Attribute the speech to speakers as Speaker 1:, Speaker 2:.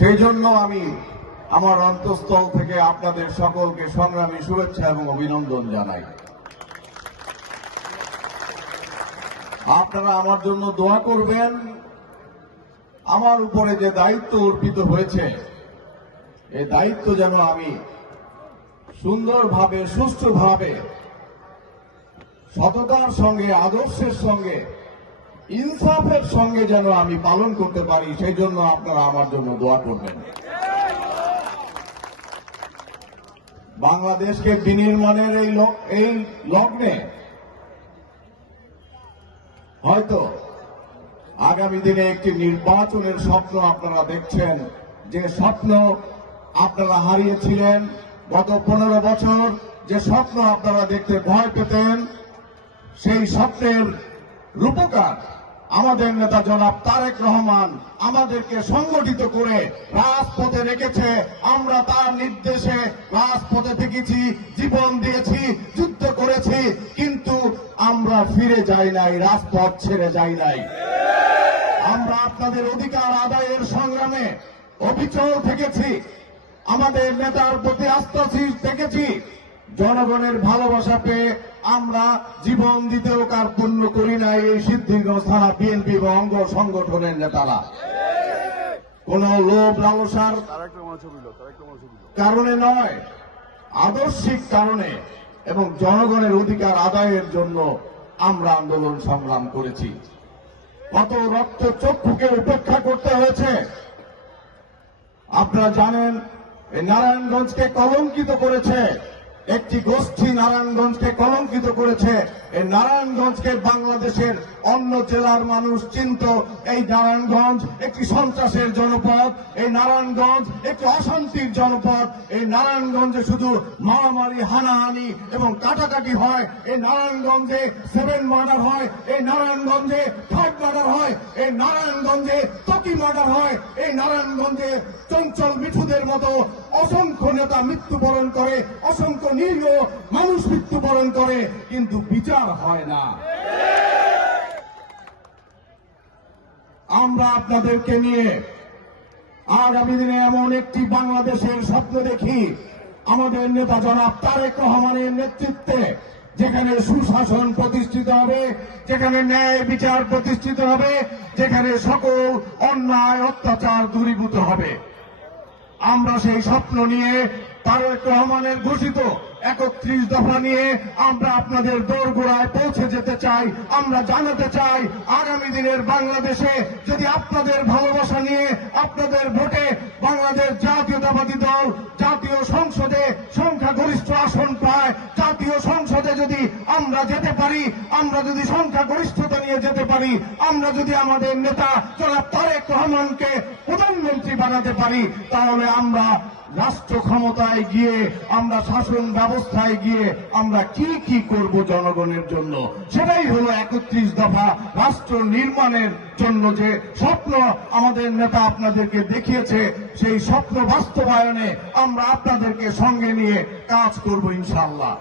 Speaker 1: সেই জন্য আমি আমার অন্তঃস্থল থেকে আপনাদের সকলকে সংগ্রামী শুভেচ্ছা এবং অভিনন্দন জানাই। আপনারা আমার জন্য দোয়া করবেন। আমার উপরে যে দায়িত্ব অর্পিত হয়েছে এই দায়িত্ব যেন আমি সুন্দরভাবে, সুষ্ঠুভাবে, সততার সঙ্গে, আদর্শের সঙ্গে ইনসাফের সঙ্গে যেন আমি পালন করতে পারি, সেই জন্য আপনারা আমার জন্য দোয়া করবেন। বাংলাদেশকে বিনির্মাণের এই এই লগ্নে হয়তো আগামী দিনে একটি নির্বাচনের স্বপ্ন আপনারা দেখছেন। যে স্বপ্ন আপনারা হারিয়েছিলেন, গত পনেরো বছর যে স্বপ্ন আপনারা দেখতে ভয় পেতেন, সেই স্বপ্নের রূপকার আমাদের নেতা জনাব তারেক রহমান আমাদেরকে সংগঠিত করে রাজপথে রেখেছে। আমরা তার নির্দেশে রাজপথে থেকেছি, জীবন দিয়েছি, যুদ্ধ করেছি, কিন্তু আমরা ফিরে যাই নাই, রাজপথ ছেড়ে যাই নাই। আমরা আপনাদের অধিকার আদায়ের সংগ্রামে অবিচল থেকেছি। আমাদের নেতার প্রতি আস্থাশীল থেকেছি। জনগণের ভালোবাসা পেয়ে আমরা জীবন দিতেও কার্পণ্য করি না এই সিদ্ধিগঞ্জ বিএনপি এবং অঙ্গ সংগঠনের নেতারা। কোন লোভ লালসার কারণে নয়, আদর্শিক কারণে এবং জনগণের অধিকার আদায়ের জন্য আমরা আন্দোলন সংগ্রাম করেছি। কত রক্ত চক্ষুকে উপেক্ষা করতে হয়েছে? আপনারা জানেন নারায়ণগঞ্জকে কলঙ্কিত করেছে। একটি গোষ্ঠী নারায়ণগঞ্জকে কলঙ্কিত করেছে। এই নারায়ণগঞ্জকে বাংলাদেশের অন্য জেলার মানুষ চিনত। এই নারায়ণগঞ্জ একটি সন্ত্রাসের জনপদ, এই নারায়ণগঞ্জ একটি অশান্তির জনপদ। এই নারায়ণগঞ্জে শুধু মারামারি, হানাহানি এবং কাটাকাটি হয়। এই নারায়ণগঞ্জে সেভেন মার্ডার হয়। এই নারায়ণগঞ্জে থার্ড মার্ডার হয়। এই নারায়ণগঞ্জে চকি মার্ডার হয়। এই নারায়ণগঞ্জে চঞ্চল মিঠুদের মতো অসংখ্য নেতা মৃত্যুবরণ করে, অসংখ্য নিরীহ মানুষ মৃত্যুবরণ করে, কিন্তু বিচার হয় না। আমরা আপনাদেরকে নিয়ে আগামী দিনে এমন একটি বাংলাদেশের স্বপ্ন দেখি, আমাদের নেতা জনাব তারেক রহমানের নেতৃত্বে, যেখানে সুশাসন প্রতিষ্ঠিত হবে, যেখানে ন্যায় বিচার প্রতিষ্ঠিত হবে, যেখানে সকল অন্যায়, অত্যাচার দূরীভূত হবে। আমরা সেই স্বপ্ন নিয়ে তারেক রহমানের ঘোষিত একত্রিশ দফা নিয়ে আমরা আপনাদের দোরগোড়ায় পৌঁছে যেতে চাই, আমরা জানাতে চাই, আগামী দিনের বাংলাদেশে যদি আপনাদের ভালোবাসা নিয়ে আপনাদের ভোটে বাংলাদেশ জাতীয়তাবাদী দল, জাতীয় সংসদে সংখ্যাগরিষ্ঠ আসন পায়, জাতীয় সংসদে যদি আমরা যেতে পারি, আমরা যদি সংখ্যাগরিষ্ঠতা নিয়ে যেতে পারি, আমরা যদি আমাদের নেতা জনাব তারেক রহমানকে প্রধানমন্ত্রী বানাতে পারি, তাহলে আমরা রাষ্ট্র ক্ষমতায় গিয়ে, আমরা শাসন ব্যবস্থায় গিয়ে, আমরা কি কি করব জনগণের জন্য? সেটাই হলো একত্রিশ দফা রাষ্ট্র নির্মাণের জন্য যে স্বপ্ন আমাদের নেতা আপনাদেরকে দেখিয়েছে, সেই স্বপ্ন বাস্তবায়নে আমরা আপনাদেরকে সঙ্গে নিয়ে কাজ করব ইনশাআল্লাহ।